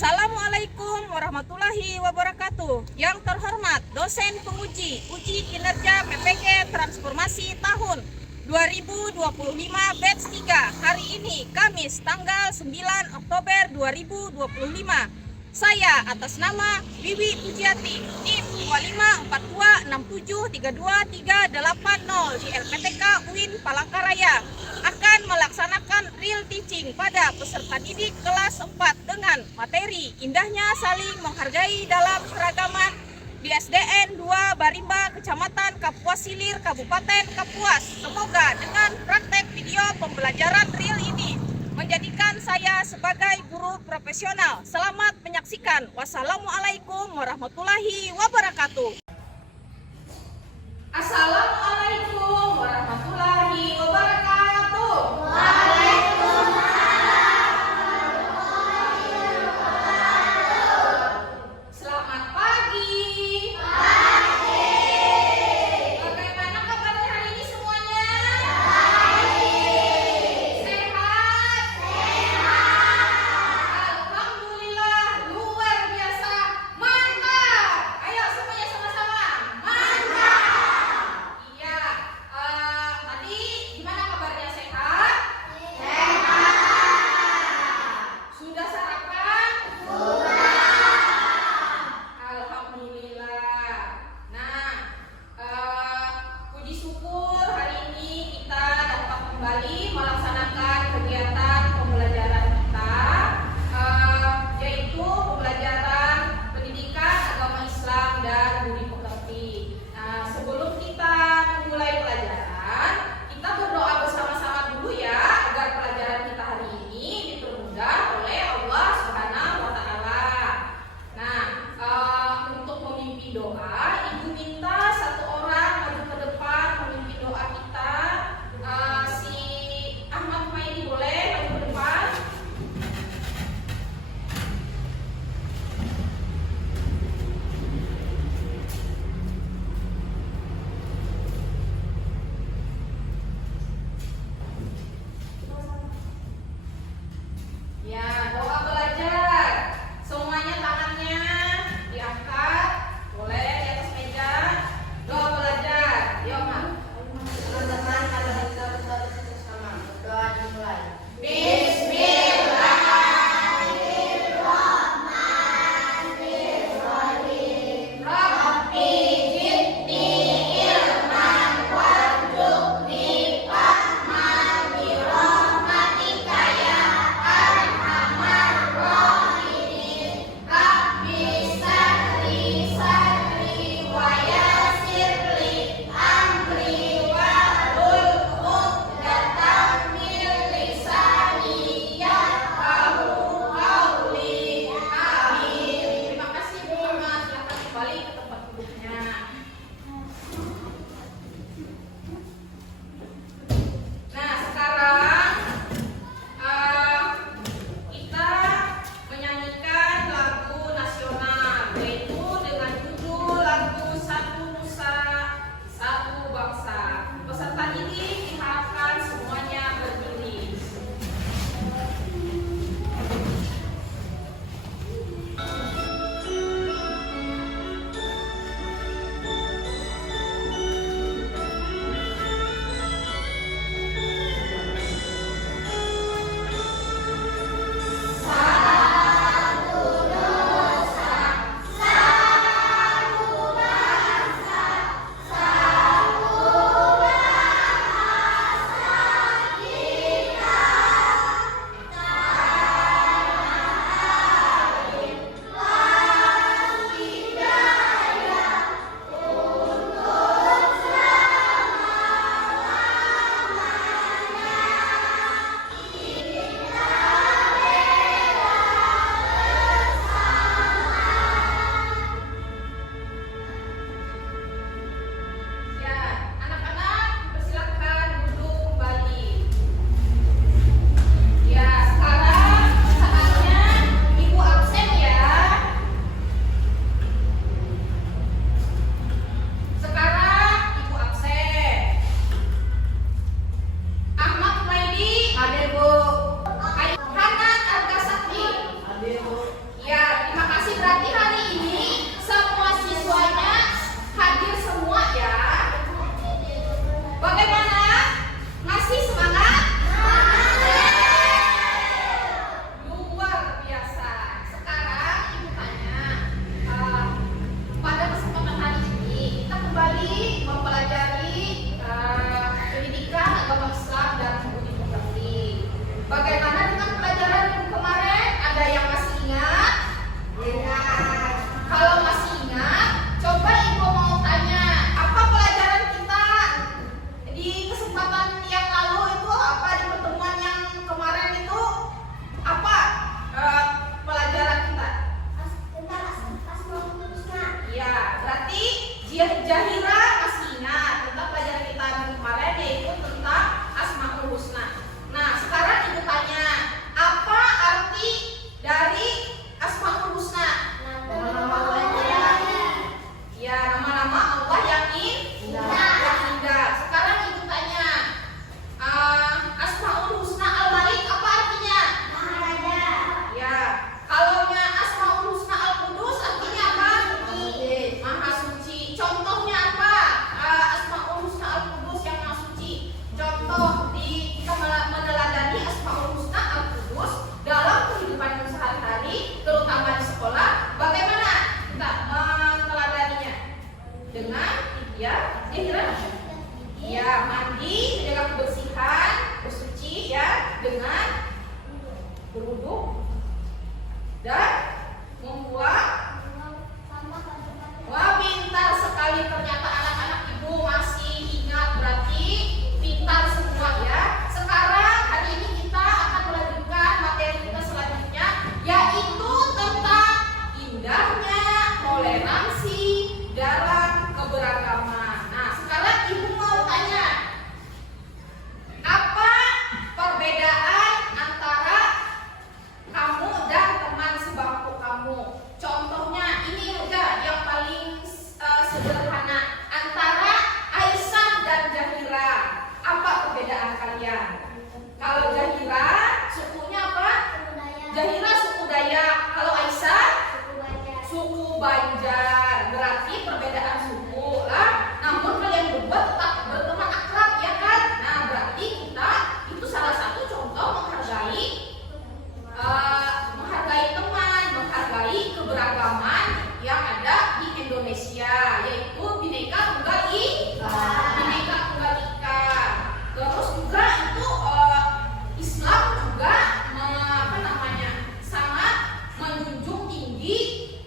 Assalamualaikum warahmatullahi wabarakatuh. Yang terhormat dosen penguji uji kinerja PPG Transformasi tahun 2025 batch 3. Hari ini Kamis tanggal 9 Oktober 2025. Saya atas nama Wiwi Pujiati NIM 2542673230 di LPTK UIN Palangkaraya akan melaksanakan real teaching pada peserta didik kelas 4 dengan materi indahnya saling menghargai dalam keragaman di SDN 2 Barimba, Kecamatan Kapuas Silir, Kabupaten Kapuas. Semoga dengan praktek video pembelajaran real ini menjadikan saya sebagai guru profesional. Selamat menyaksikan. Wassalamualaikum warahmatullahi wabarakatuh. Assalamualaikum warahmatullahi wabarakatuh. Selamat pagi. Bagaimana kabarnya hari ini semuanya? Alhamdulillah, luar biasa, mantap. Ayo semuanya sama-sama, mantap. Iya, tadi gimana kabarnya, sehat? Sudah sarapan? Alhamdulillah. Nah, puji syukur hari ini kita dapat kembali melaksanakan kegiatan pembelajaran kita, yaitu pembelajaran pendidikan agama Islam dan budi pekerti. Nah, sebelum kita memulai pelajaran, kita berdoa bersama-sama dulu ya, agar pelajaran kita hari ini dipermudah oleh Allah Subhanahu wa Ta'ala. Nah, untuk memimpin doa, Ibu minta satu orang maju ke depan memimpin doa kita. Si Ahmad Humaydi boleh maju ke depan. Ya, doa belajar. Semuanya tangannya diangkat, boleh di atas meja. Doa belajar. Yuk, Mak. Jahira masih ingat tentang pelajaran kita minggu kemarin yaitu tentang Asmaul Husna. Nah, sekarang ibu tanya, apa arti dari Asmaul Husna? Nama-nama Allah ya, nama-nama Allah yang indah. Sekarang ibu tanya, Asmaul Husna Al-Malik apa artinya? Maharaja. Ya, kalau Asmaul Husna Al-Qudus artinya apa? Maha suci. Contohnya apa? Asmaul Husna Al-Qudus yang maha suci. Contoh kita meneladani Asmaul Husna Al-Qudus dalam kehidupan sehari-hari, terutama di sekolah. Bagaimana kita meneladaninya? Dengan mandi, menjaga kebersihan, bersuci ya, dengan berwudu dan membuang. Wah, pintar sekali ternyata anak-anak ibu masih ingat, berarti pintar semua ya. Sekarang hari ini kita akan melanjutkan materi kita selanjutnya, yaitu tentang indahnya toleransi dalam keberagaman. Nah, sekarang ibu mau tanya, apa perbedaan antara kamu dan teman sebangku kamu? Contohnya ini aja yang paling sederhana, antara Aisyah dan Jahira. Apa perbedaan kalian? Kalau Jahira sukunya apa? Jahira suku Dayak. Kalau Aisyah suku Banjar. Berarti perbedaan suku lah. Namun kalian berdua tetap berteman akrab ya kan? Nah, berarti kita itu salah satu contoh menghargai teman, menghargai keberagaman yang ada di Indonesia, yaitu Bhinneka Tunggal Ika. Terus juga itu Islam juga sangat menjunjung tinggi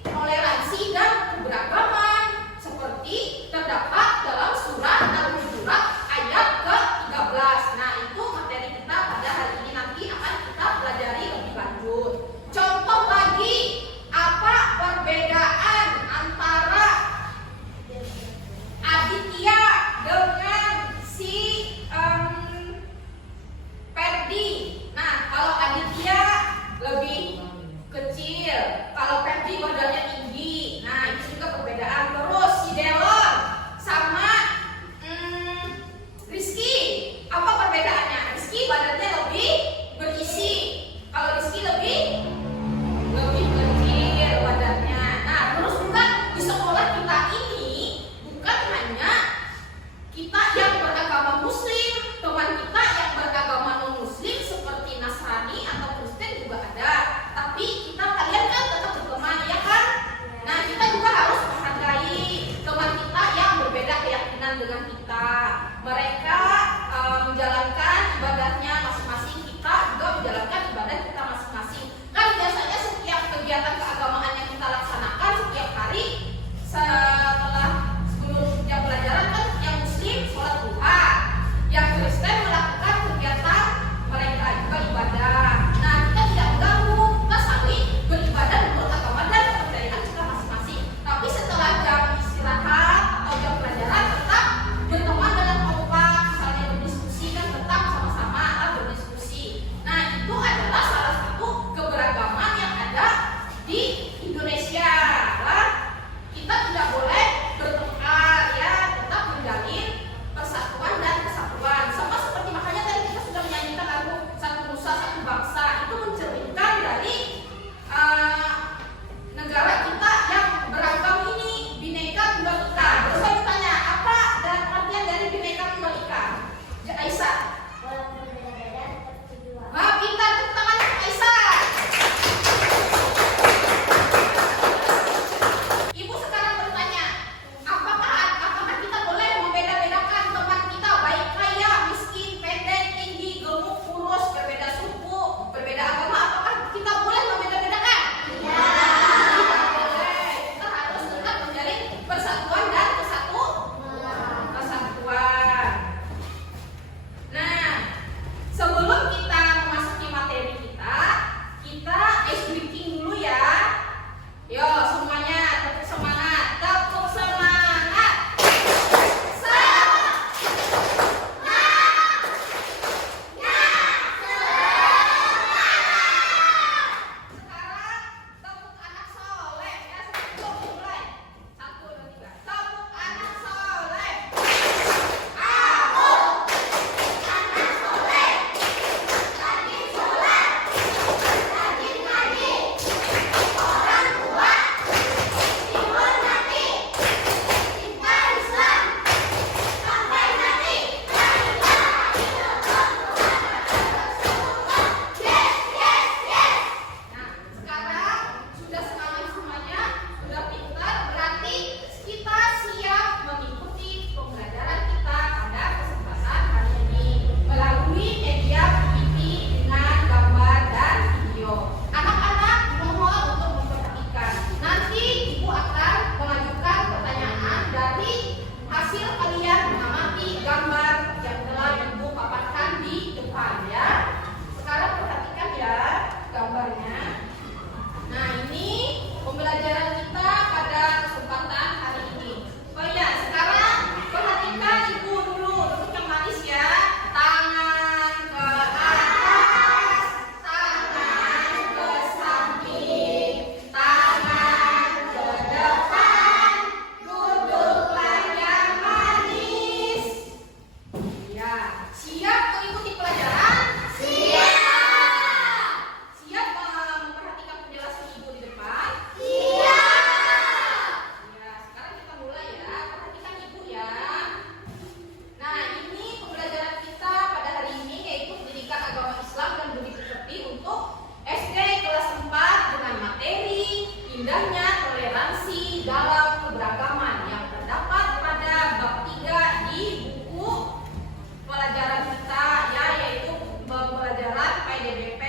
toleransi dan keberagaman, seperti terdapat dalam surat Al-Hujurat ayat ke-13. Nah, itu materi kita pada hari ini, nanti akan kita pelajari lebih lanjut. Contoh lagi, apa perbedaan antara Aditya dengan si Ferdi? Nah, kalau Aditya lebih kecil, kalau Ferdi badannya tinggi. Nah, itu juga perbedaan. Terus si Delon sama Rizky, apa perbedaannya? Rizky badannya lebih berisi, kalau Rizky lebih kecil badannya. Nah, terus juga di sekolah kita ini bukan hanya kita yang beragama Muslim, teman kita yang beragama non-Muslim seperti Nasrani atau Kristen juga ada. Tapi kalian kan tetap berteman ya kan? Nah, kita juga harus menghargai teman kita yang berbeda keyakinan dengan kita. Mereka menjalankan ibadahnya masing-masing, kita juga menjalankan ibadah kita masing-masing. Kan biasanya setiap kegiatan keagamaan yang kita laksanakan setiap hari sebelum jam pelajaran kan, yang Muslim sholat duha, yang Kristen melakukan kegiatan mereka juga ibadah. Nah, kita tidak mengganggu, kita saling beribadah menurut agama dan kepercayaan kita masing-masing. Tapi setelah jam istirahat atau jam pelajaran tetap berteman dengan kompak, hasil kalian mengamati gambar yang telah Ibu paparkan di depan ya. Sekarang perhatikan ya gambarnya. Nah, ini pembelajaran kita pada kesempatan hari ini. Oh iya, sekarang perhatikan Ibu dulu, duduk yang manis ya. Tangan ke atas, tangan ke samping, tangan ke depan, duduklah yang manis. Ya, siap mengikuti pelajaran? Siap. Siap memperhatikan penjelasan Ibu di depan? Siap. Ya, sekarang kita mulai ya. Perhatikan Ibu ya. Nah, ini pembelajaran kita pada hari ini yaitu pendidikan agama Islam dan budi pekerti untuk SD kelas 4 dengan materi indahnya toleransi dalam keberagaman yang terdapat pada bab 3 di buku pelajaran kita ya, yaitu pembelajaran PDBP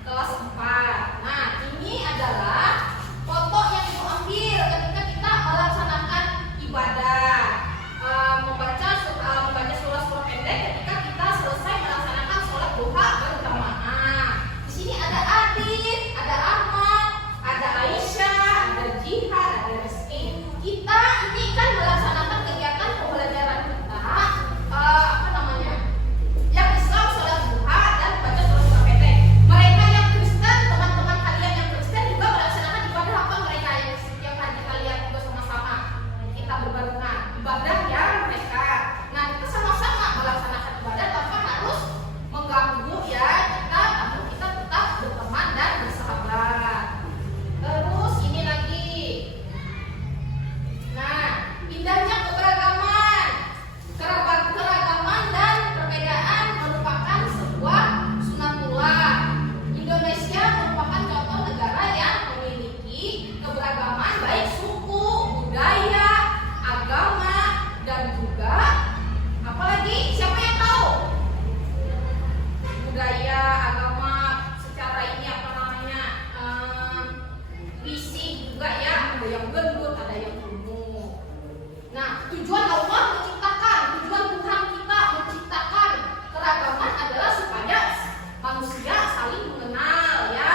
kelas 4. Nah, ini adalah foto yang Ibu ambil ketika kita melaksanakan ibadah, membaca surah-surah pendek ketika kita selesai melaksanakan sholat duha berjamaah. Di sini ada Adit, ada Ahmad, ada Aisyah, ada Jihad, ada Rizky. Kita ini kan melaksanakan kegiatan pembelajaran kita, yang Islam sholat duha dan baca surah-surah pendek. Mereka yang Kristen, teman-teman kalian yang Kristen juga melaksanakan ibadah apa mereka yang tadi kita lihat juga sama-sama. Kita berbarengan ibadah ya mereka. Nah, kita sama-sama melaksanakan ibadah tanpa harus mengganggu ya kita, namun kita tetap berteman dan bersahabat. Terus ini lagi. Nah, indahnya keberagaman. Keragaman dan perbedaan merupakan sebuah sunatullah. Indonesia merupakan contoh negara yang memiliki keberagaman baik suku, budaya, agama, dan juga apalagi siapa yang tahu? Budaya, agama, secara ini apa namanya? Fisik juga ya, ada yang gendut, ada yang gemuk. Nah, tujuan Allah menciptakan, tujuan Tuhan kita menciptakan keragaman adalah supaya manusia saling mengenal ya,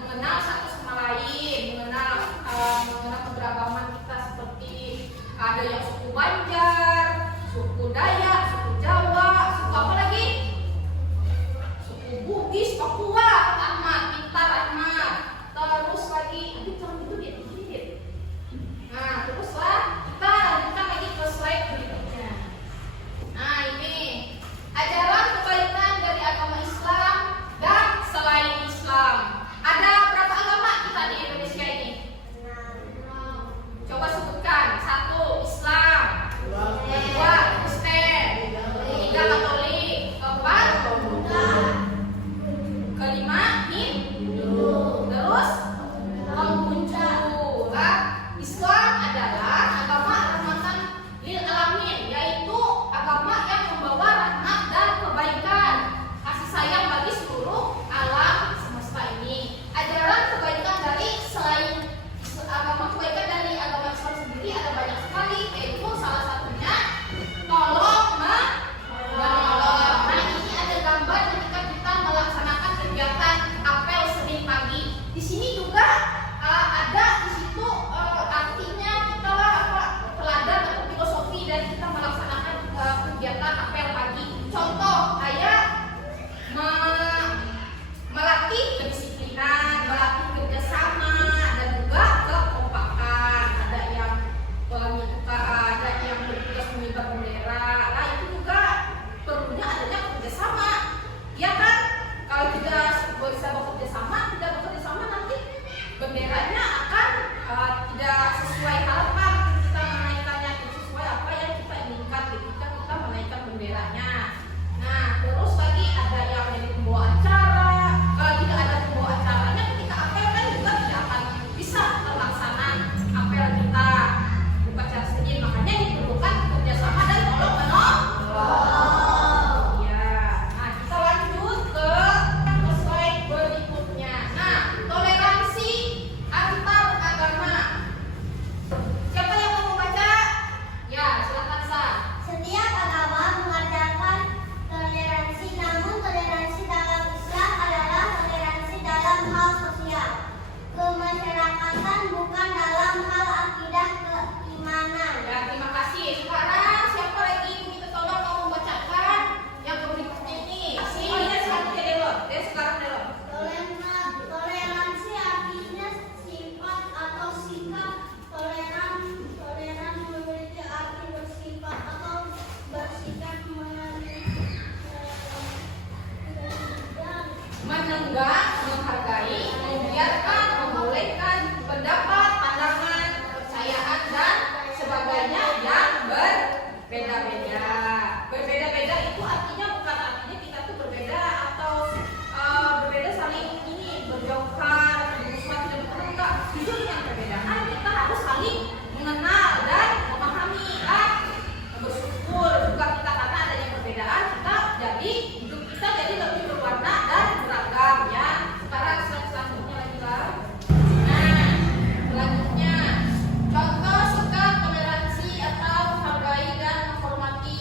mengenal satu sama lain, mengenal keberagaman kita seperti ada yang suku Banjar, suku Dayak, suku Jawa, suku apa lagi? Suku Bugis, Papua, Ahmad, pintar Ahmad. Terus lagi, aduh jangan gitu dikit. Nah, teruslah kita lanjutkan lagi ke slide berikutnya. Nah, ini ajaran kebaikan dari agama Islam dan selain Islam. Ada berapa agama kita di Indonesia ini? Coba sebutkan. 1 Islam, 2 Kristen, Beda-beda. Berbeda-beda itu artinya bukan artinya kita tuh berbeda atau berbeda saling ini berjauhan, bermusuhan, tidak bertemu, enggak. Justru dengan perbedaan kita harus saling mengenal dan memahami dan bersyukur juga kita karena adanya perbedaan kita jadi hidup kita jadi lebih berwarna dan beragam ya. Sekarang selanjutnya lagi lah. Nah, selanjutnya contoh sikap toleransi atau menghargai dan menghormati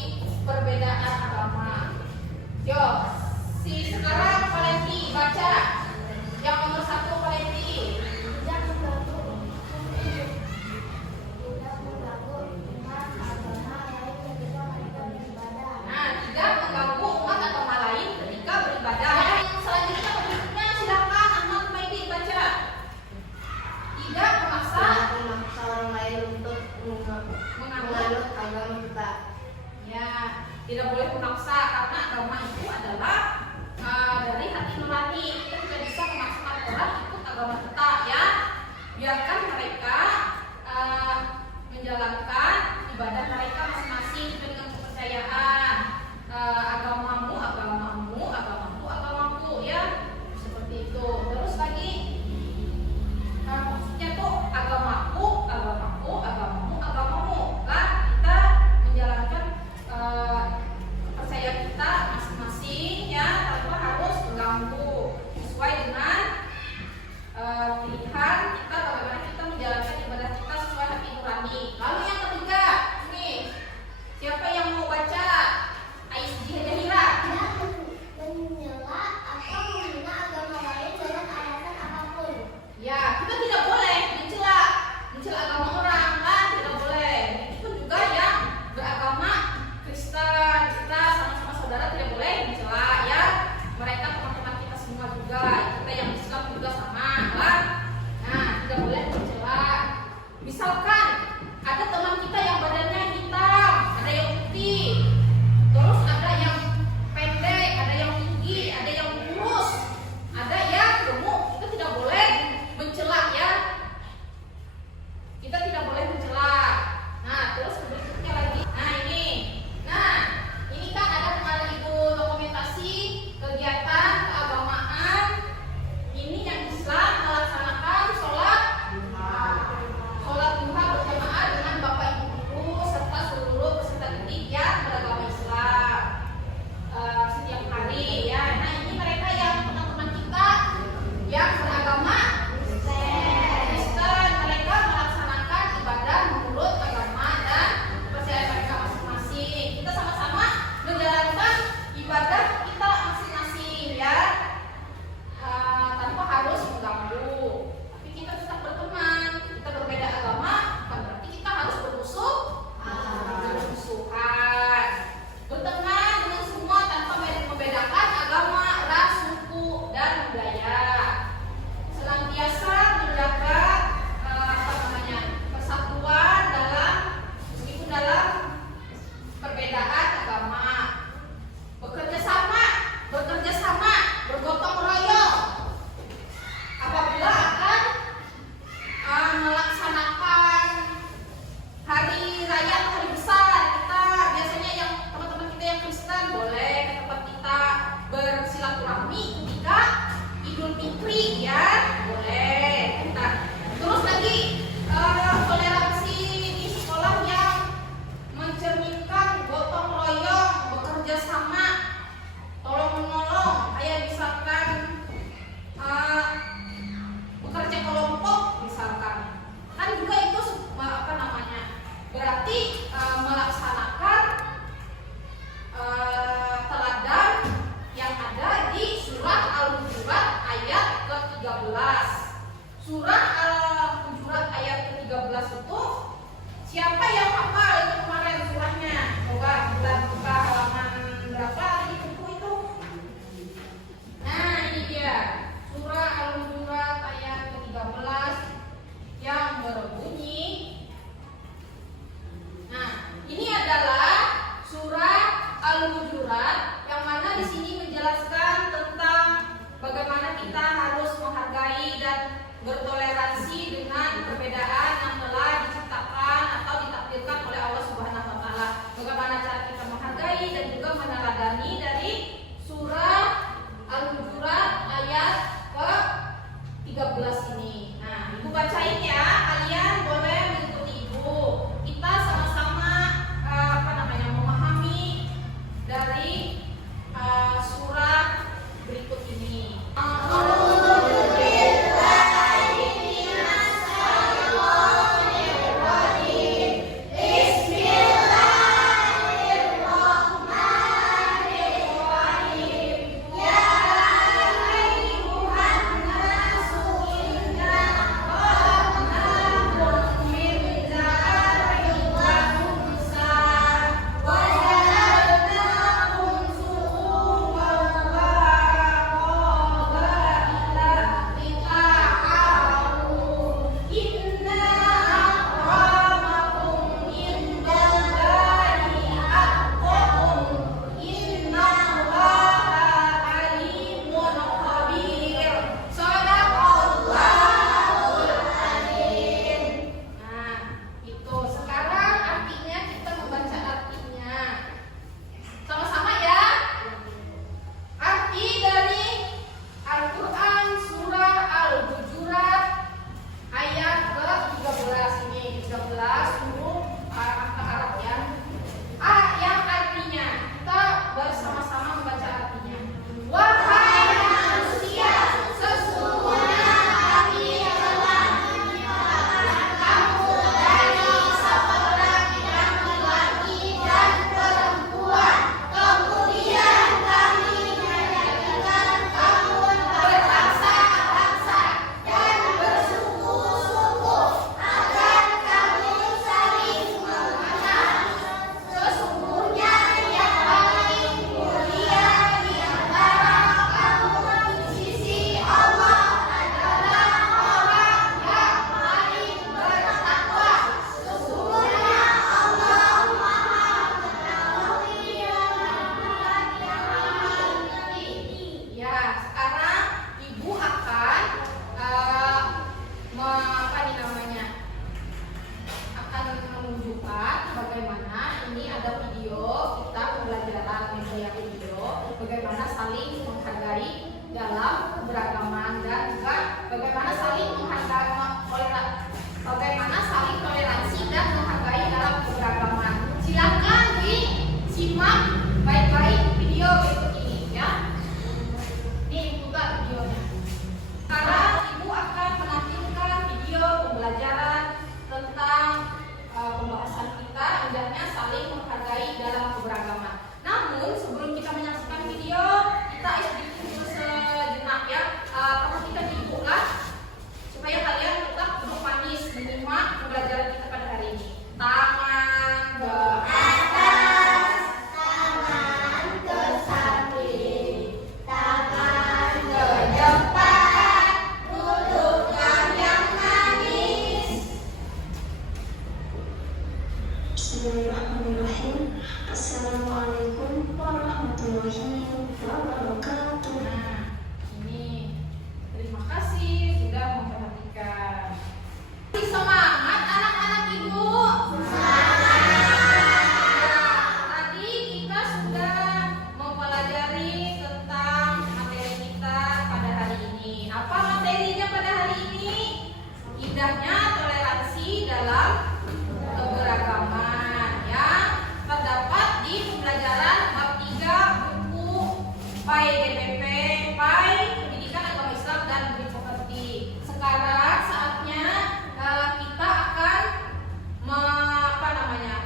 saling menghargai dalam keberagaman. Namun sebelum kita menyaksikan video, kita sedikit dulu sejenak ya. Perhatikan dulu lah supaya kalian tetap duduk manis menyimak pembelajaran kita pada hari ini. Tangan ke atas, tangan ke samping, tangan ke depan, duduklah yang manis. Bismillahirrahmanirrahim. Assalamualaikum warahmatullahi wabarakatuh. Nah, ini terima kasih sudah memperhatikan. Semangat anak-anak ibu. Tadi kita sudah mempelajari tentang materi kita pada hari ini. Apa materinya pada hari ini? Indahnya toleransi dalam keberagaman yang terdapat di pembelajaran bab 3 buku PAI-DPP, PAI Pendidikan Agama Islam dan Budi Pekerti. Sekarang saatnya kita akan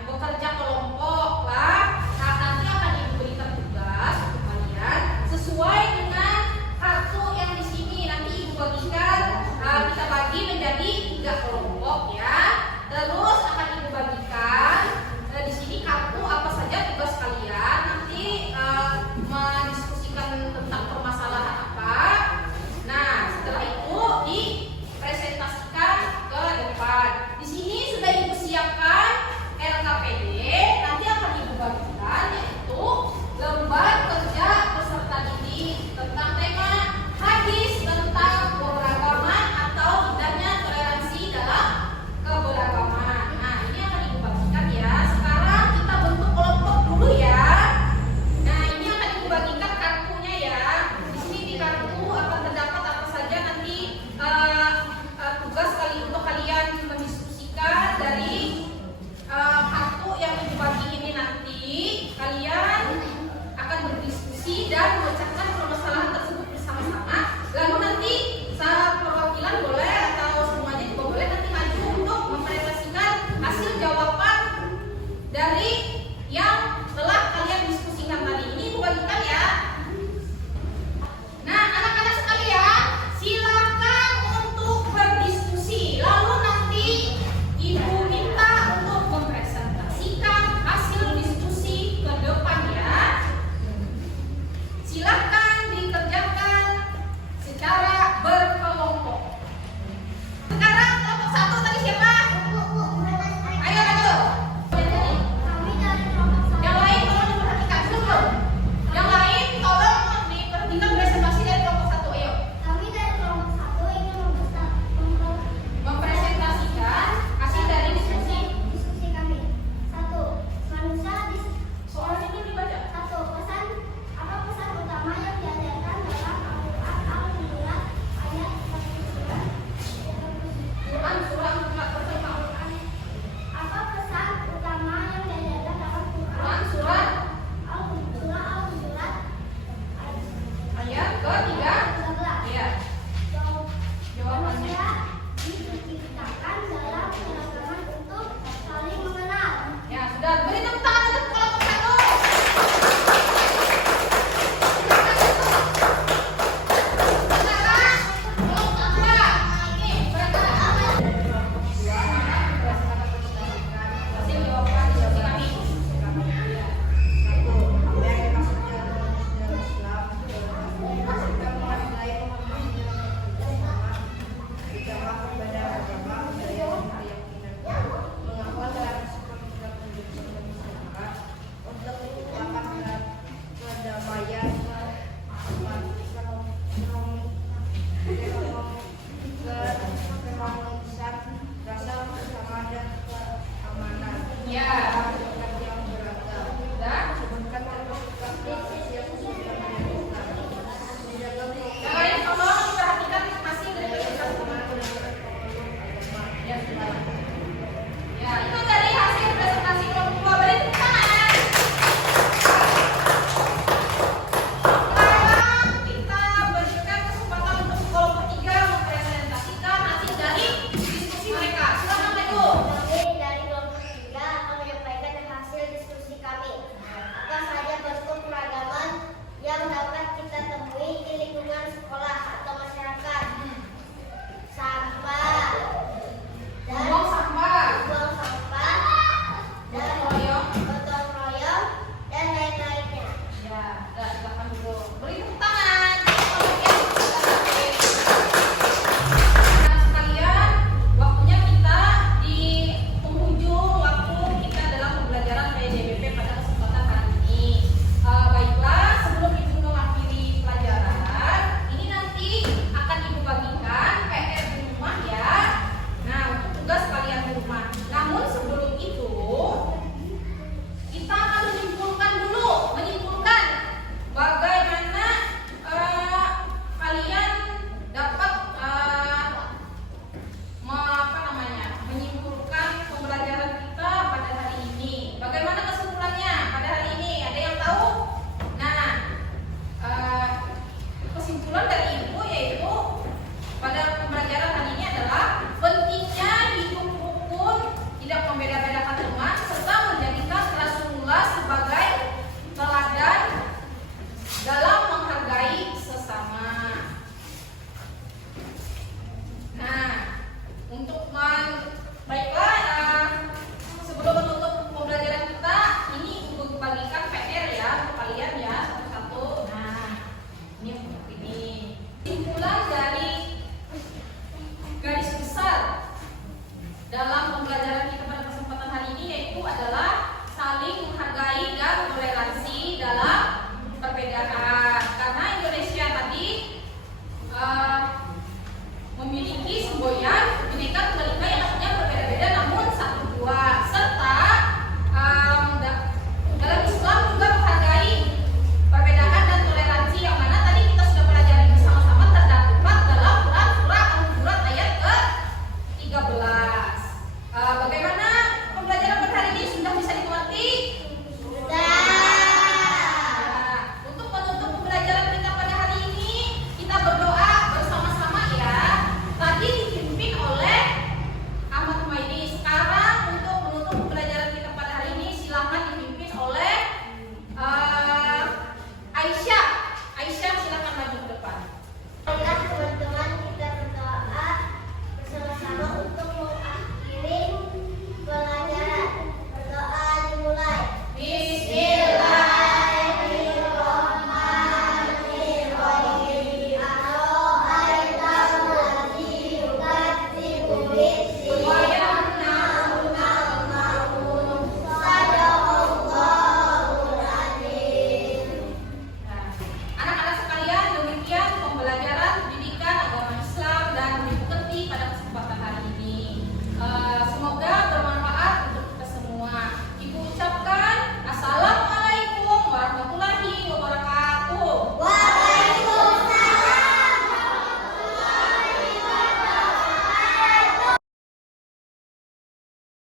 bekerja kelompok lah. Nah, nanti akan diberikan tugas untuk kalian sesuai dengan kartu yang di sini. Nanti ibu bagikan, kita bagi menjadi 3 kelompok ya. Terus akan ibu bagikan di sini kartu apa saja tugas kalian. Nanti mendiskusikan tentang permasalahan apa. Nah, setelah itu dipresentasikan ke depan. Di sini sudah ibu siapkan LKPD. Nanti akan ibu bagikan yaitu lembar kerja peserta didik tentang tema hadis tentang keberagaman atau indahnya toleransi dalam keberagaman. Nah, ini akan ibu bagikan ya. Sekarang kita bentuk kelompok dulu ya. Nah, ini akan ibu bagikan kartunya ya. Di sini di kartu akan terdapat apa saja nanti tugas kali untuk kalian mendiskusikan dari kartu yang ibu bagi ini. Nanti kalian